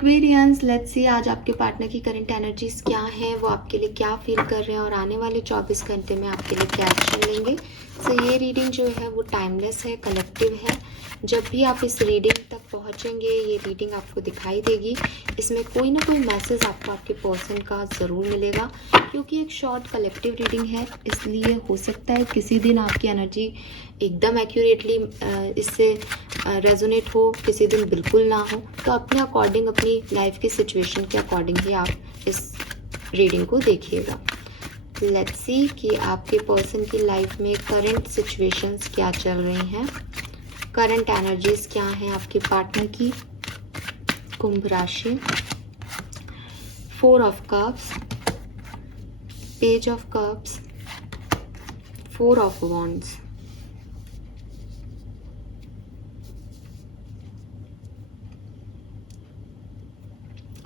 Aquarians, let's see आज आपके partner की करंट एनर्जीज क्या है, वो आपके लिए क्या फील कर रहे हैं और आने वाले 24 घंटे में आपके लिए क्या एक्शन लेंगे। सो ये रीडिंग जो है वो टाइमलेस है, कलेक्टिव है। जब भी आप इस रीडिंग तक पहुंचेंगे ये रीडिंग आपको दिखाई देगी। इसमें कोई ना कोई मैसेज आपको आपके पर्सन का ज़रूर मिलेगा, क्योंकि एक शॉर्ट कलेक्टिव रीडिंग है, इसलिए हो सकता है किसी दिन आपकी एनर्जी एकदम एक्यूरेटली इससे रेजोनेट हो, किसी दिन बिल्कुल ना हो। तो अपने अकॉर्डिंग, अपनी लाइफ की सिचुएशन के अकॉर्डिंग ही आप इस रीडिंग को देखिएगा। लेट्स सी कि आपके पर्सन की लाइफ में करंट सिचुएशंस क्या चल रही हैं, करंट एनर्जीज क्या हैं आपके पार्टनर की। कुंभ राशि, 4 of cups, page of cups, 4 of wands.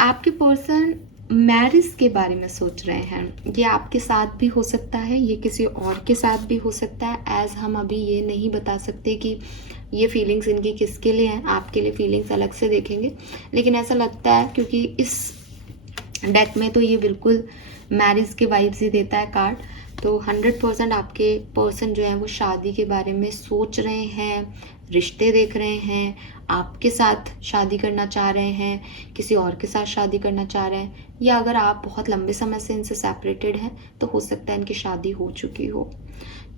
आपके पर्सन मैरिज के बारे में सोच रहे हैं। ये आपके साथ भी हो सकता है, ये किसी और के साथ भी हो सकता है। एज हम अभी ये नहीं बता सकते कि ये फीलिंग्स इनकी किसके लिए हैं। आपके लिए फीलिंग्स अलग से देखेंगे, लेकिन ऐसा लगता है क्योंकि इस डेक में तो ये बिल्कुल मैरिज के वाइब्स ही देता है कार्ड। तो 100% आपके पर्सन जो है वो शादी के बारे में सोच रहे हैं, रिश्ते देख रहे हैं, आपके साथ शादी करना चाह रहे हैं, किसी और के साथ शादी करना चाह रहे हैं, या अगर आप बहुत लंबे समय से इनसे सेपरेटेड हैं तो हो सकता है इनकी शादी हो चुकी हो।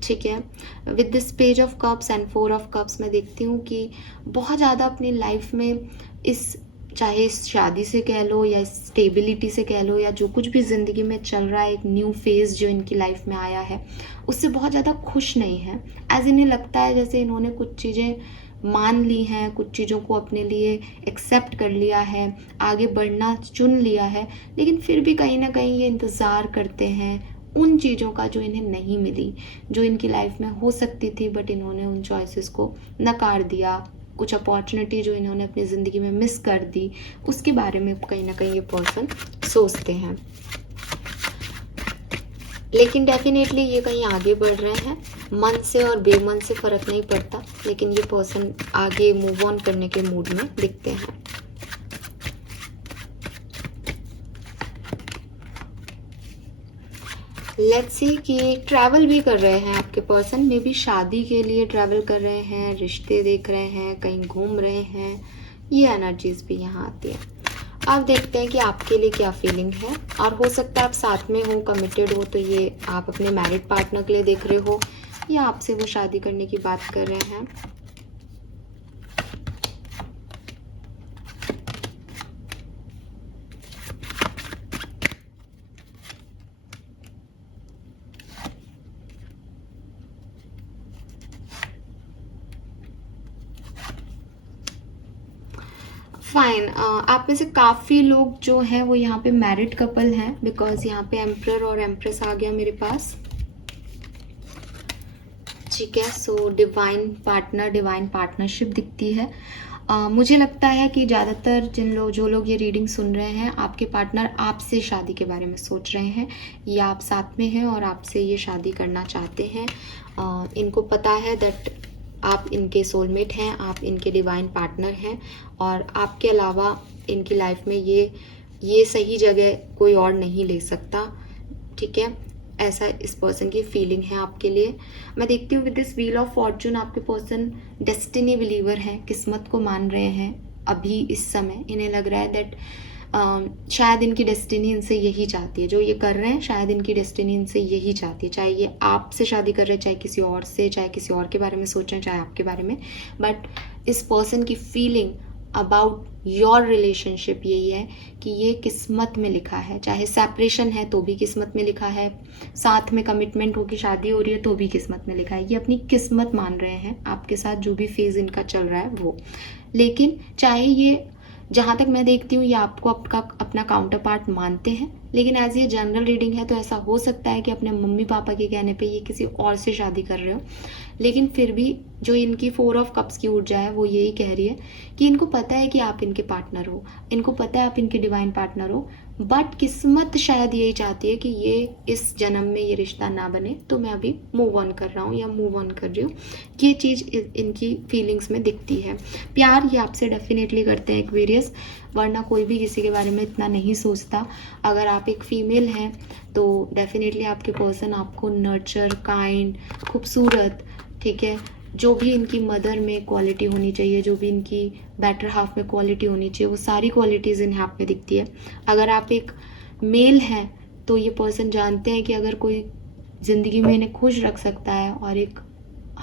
ठीक है, with this page of cups and 4 of cups मैं देखती हूँ कि बहुत ज़्यादा अपनी लाइफ में इस, चाहे इस शादी से कह लो या स्टेबिलिटी से कह लो या जो कुछ भी ज़िंदगी में चल रहा है, एक न्यू फेज़ जो इनकी लाइफ में आया है, उससे बहुत ज़्यादा खुश नहीं है। एज इन्हें लगता है जैसे इन्होंने कुछ चीज़ें मान ली हैं, कुछ चीज़ों को अपने लिए एक्सेप्ट कर लिया है, आगे बढ़ना चुन लिया है, लेकिन फिर भी कहीं ना कहीं ये इंतज़ार करते हैं उन चीज़ों का जो इन्हें नहीं मिली, जो इनकी लाइफ में हो सकती थी, बट इन्होंने उन चॉइसेस को नकार दिया। कुछ अपॉर्चुनिटी जो इन्होंने अपनी ज़िंदगी में मिस कर दी, उसके बारे में कहीं ना कहीं ये पर्सन सोचते हैं। लेकिन डेफिनेटली ये कहीं आगे बढ़ रहे हैं, मन से और बेमन से फ़र्क नहीं पड़ता, लेकिन ये पर्सन आगे मूव ऑन करने के मूड में दिखते हैं। लेट्स सी कि ट्रैवल भी कर रहे हैं आपके पर्सन, मे बी शादी के लिए ट्रैवल कर रहे हैं, रिश्ते देख रहे हैं, कहीं घूम रहे हैं, ये एनर्जीज भी यहाँ आती है। अब देखते हैं कि आपके लिए क्या फीलिंग है, और हो सकता है आप साथ में हो, कमिटेड हो, तो ये आप अपने मैरिड पार्टनर के लिए देख रहे हो या आपसे वो शादी करने की बात कर रहे हैं। फाइन, आप में से काफ़ी लोग जो हैं वो यहाँ पे मैरिड कपल हैं, बिकॉज यहाँ पे एम्परर और एम्प्रेस आ गया मेरे पास। ठीक है, so divine partner, divine partnership दिखती है। मुझे लगता है कि ज़्यादातर जो लोग ये रीडिंग सुन रहे हैं, आपके पार्टनर आपसे शादी के बारे में सोच रहे हैं, या आप साथ में हैं और आपसे ये शादी करना चाहते हैं। इनको पता है दैट आप इनके सोलमेट हैं, आप इनके डिवाइन पार्टनर हैं, और आपके अलावा इनकी लाइफ में ये सही जगह कोई और नहीं ले सकता। ठीक है, ऐसा इस पर्सन की फीलिंग है आपके लिए। मैं देखती हूँ with this wheel of Fortune आपके पर्सन डेस्टिनी बिलीवर हैं, किस्मत को मान रहे हैं। अभी इस समय इन्हें लग रहा है दैट शायद इनकी डेस्टिनी इनसे यही चाहती है, जो ये कर रहे हैं शायद इनकी डेस्टिनी इनसे यही चाहती है, चाहे ये आपसे शादी कर रहे हैं, चाहे किसी और से, चाहे किसी और के बारे में सोच रहे हैं, चाहे आपके बारे में। बट इस पर्सन की फीलिंग अबाउट योर रिलेशनशिप यही है कि ये किस्मत में लिखा है, चाहे सेपरेशन है तो भी किस्मत में लिखा है, साथ में कमिटमेंट होकर शादी हो रही है तो भी किस्मत में लिखा है। ये अपनी किस्मत मान रहे हैं आपके साथ, जो भी फेज़ इनका चल रहा है वो। लेकिन चाहे ये, जहाँ तक मैं देखती हूँ, ये आपको अपना काउंटर पार्ट मानते हैं, लेकिन एज ये जनरल रीडिंग है तो ऐसा हो सकता है कि अपने मम्मी पापा के कहने पे ये किसी और से शादी कर रहे हो, लेकिन फिर भी जो इनकी 4 ऑफ कप्स की ऊर्जा है वो यही कह रही है कि इनको पता है कि आप इनके पार्टनर हो, इनको पता है आप इनके डिवाइन पार्टनर हो, बट किस्मत शायद यही चाहती है कि ये इस जन्म में ये रिश्ता ना बने, तो मैं अभी मूव ऑन कर रहा हूँ या मूव ऑन कर रही हूँ। ये चीज़ इनकी फीलिंग्स में दिखती है। प्यार ये आपसे डेफिनेटली करते हैं एक्वेरियस, वरना कोई भी किसी के बारे में इतना नहीं सोचता। अगर आप एक फीमेल हैं तो डेफिनेटली आपके पर्सन आपको नर्चर, काइंड, खूबसूरत, ठीक है, जो भी इनकी मदर में क्वालिटी होनी चाहिए, जो भी इनकी बेटर हाफ में क्वालिटी होनी चाहिए, वो सारी क्वालिटीज़ इन्हें आप में दिखती है। अगर आप एक मेल हैं तो ये पर्सन जानते हैं कि अगर कोई ज़िंदगी में इन्हें खुश रख सकता है और एक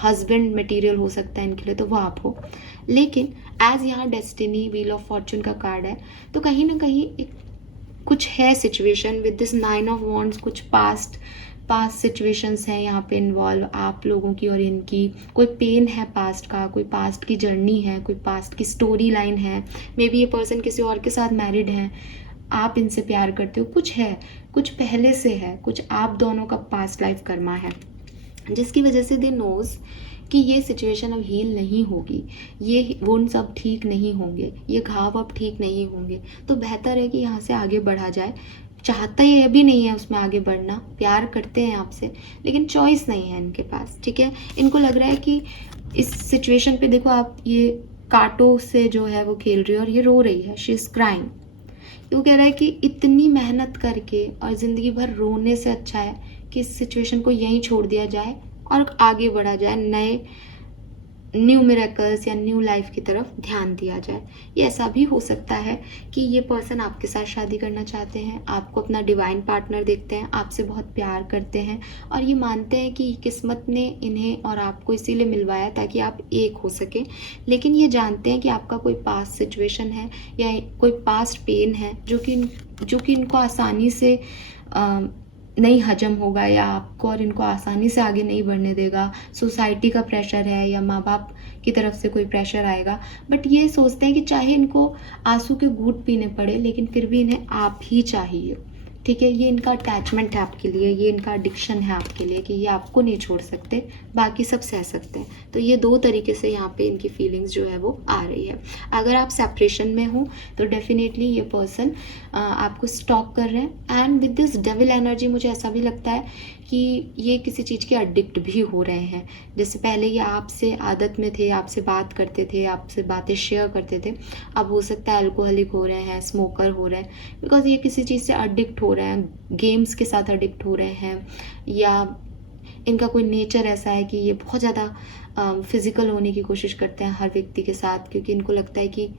हस्बैंड मटेरियल हो सकता है इनके लिए, तो वो आप हो। लेकिन एज यहाँ डेस्टिनी, व्हील ऑफ फॉर्चून का कार्ड है, तो कहीं ना कहीं एक कुछ है situation with this 9 of wands, कुछ पास्ट सिचुएशंस हैं यहाँ पे इन्वॉल्व आप लोगों की और इनकी। कोई पेन है पास्ट का, कोई पास्ट की जर्नी है, कोई पास्ट की स्टोरी लाइन है। मे बी ये पर्सन किसी और के साथ मैरिड है, आप इनसे प्यार करते हो, कुछ है, कुछ पहले से है, कुछ आप दोनों का पास्ट लाइफ कर्मा है, जिसकी वजह से दे नोज कि ये सिचुएशन अब हील नहीं होगी, ये वुंड्स अब ठीक नहीं होंगे, ये घाव अब ठीक नहीं होंगे, तो बेहतर है कि यहाँ से आगे बढ़ा जाए। चाहता ये भी नहीं है उसमें आगे बढ़ना, प्यार करते हैं आपसे, लेकिन चॉइस नहीं है इनके पास, ठीक है। इनको लग रहा है कि इस सिचुएशन पे देखो, आप ये कांटों से जो है वो खेल रही है और ये रो रही है, शी इज क्राइंग। वो कह रहा है कि इतनी मेहनत करके और ज़िंदगी भर रोने से अच्छा है कि इस सिचुएशन को यहीं छोड़ दिया जाए और आगे बढ़ा जाए, नए न्यू मिरेकल्स या न्यू लाइफ की तरफ ध्यान दिया जाए। ये ऐसा भी हो सकता है कि ये पर्सन आपके साथ शादी करना चाहते हैं, आपको अपना डिवाइन पार्टनर देखते हैं, आपसे बहुत प्यार करते हैं और ये मानते हैं कि किस्मत ने इन्हें और आपको इसीलिए मिलवाया ताकि आप एक हो सके। लेकिन ये जानते हैं कि आपका कोई पास्ट सिचुएशन है या कोई पास्ट पेन है जो कि इनको आसानी से नहीं हजम होगा या आपको और इनको आसानी से आगे नहीं बढ़ने देगा। सोसाइटी का प्रेशर है या माँ बाप की तरफ से कोई प्रेशर आएगा, बट ये सोचते हैं कि चाहे इनको आंसू के घूंट पीने पड़े लेकिन फिर भी इन्हें आप ही चाहिए, ठीक है। ये इनका अटैचमेंट है आपके लिए, ये इनका एडिक्शन है आपके लिए कि ये आपको नहीं छोड़ सकते, बाकी सब सह सकते हैं। तो ये दो तरीके से यहाँ पे इनकी फीलिंग्स जो है वो आ रही है। अगर आप सेपरेशन में हो तो डेफिनेटली ये पर्सन आपको स्टॉक कर रहे हैं। And with this devil energy मुझे ऐसा भी लगता है कि ये किसी चीज़ के एडिक्ट भी हो रहे हैं। जैसे पहले ये आपसे आदत में थे, आपसे बात करते थे, आपसे बातें शेयर करते थे, अब हो सकता है अल्कोहलिक हो रहे हैं, स्मोकर हो रहे हैं, बिकॉज ये किसी चीज़ से एडिक्ट हो रहे हैं, गेम्स के साथ एडिक्ट हो रहे हैं, या इनका कोई नेचर ऐसा है कि ये बहुत ज़्यादा फिजिकल होने की कोशिश करते हैं हर व्यक्ति के साथ, क्योंकि इनको लगता है कि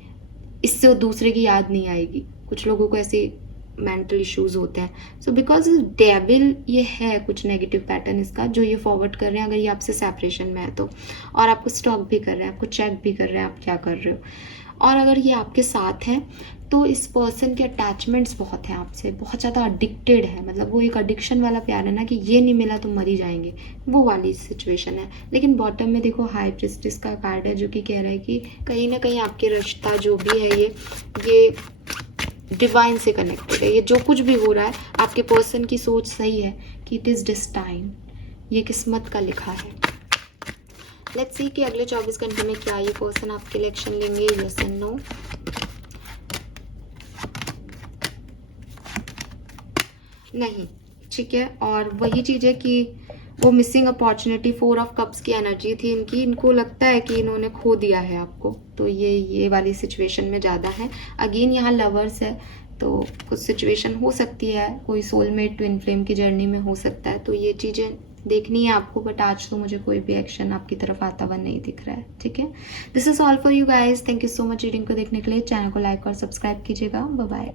इससे दूसरे की याद नहीं आएगी। कुछ लोगों को ऐसे मेंटल इश्यूज होते हैं। सो बिकॉज डेविल ये है कुछ नेगेटिव पैटर्न इसका जो ये फॉरवर्ड कर रहे हैं, अगर ये आपसे सेपरेशन में है तो, और आपको स्टॉक भी कर रहे हैं, आपको चेक भी कर रहे हैं आप क्या कर रहे हो। और अगर ये आपके साथ हैं तो इस पर्सन के अटैचमेंट्स बहुत हैं आपसे, बहुत ज़्यादा एडिक्टेड है, मतलब वो एक एडिक्शन वाला प्यार है ना कि ये नहीं मिला तो मर ही जाएंगे, वो वाली सिचुएशन है। लेकिन बॉटम में देखो हाई प्रिस्टेस का कार्ड है जो कि कह रहा है कि कहीं ना कहीं आपके रिश्ता जो भी है ये डिवाइन से कनेक्टेड है। ये जो कुछ भी हो रहा है आपके पर्सन की सोच सही है कि इट इज़ डेस्टाइन, ये किस्मत का लिखा है। लेट्स सी कि अगले 24 घंटे में क्या ये पर्सन आपके लिए एक्शन लेंगे, यस एंड नो। नहीं, ठीक है। और वही चीज़ है कि वो मिसिंग अपॉर्चुनिटी, 4 ऑफ कप्स की एनर्जी थी इनकी, इनको लगता है कि इन्होंने खो दिया है आपको, तो ये वाली सिचुएशन में ज़्यादा है। अगेन यहाँ लवर्स है तो कुछ सिचुएशन हो सकती है, कोई सोलमेट ट्विन फ्लेम की जर्नी में हो सकता है, तो ये चीज़ें देखनी है आपको। बट आज तो मुझे कोई भी एक्शन आपकी तरफ आता हुआ नहीं दिख रहा है, ठीक है। This is all for you guys, thank you so much reading को देखने के लिए। चैनल को लाइक और सब्सक्राइब कीजिएगा। Bye bye.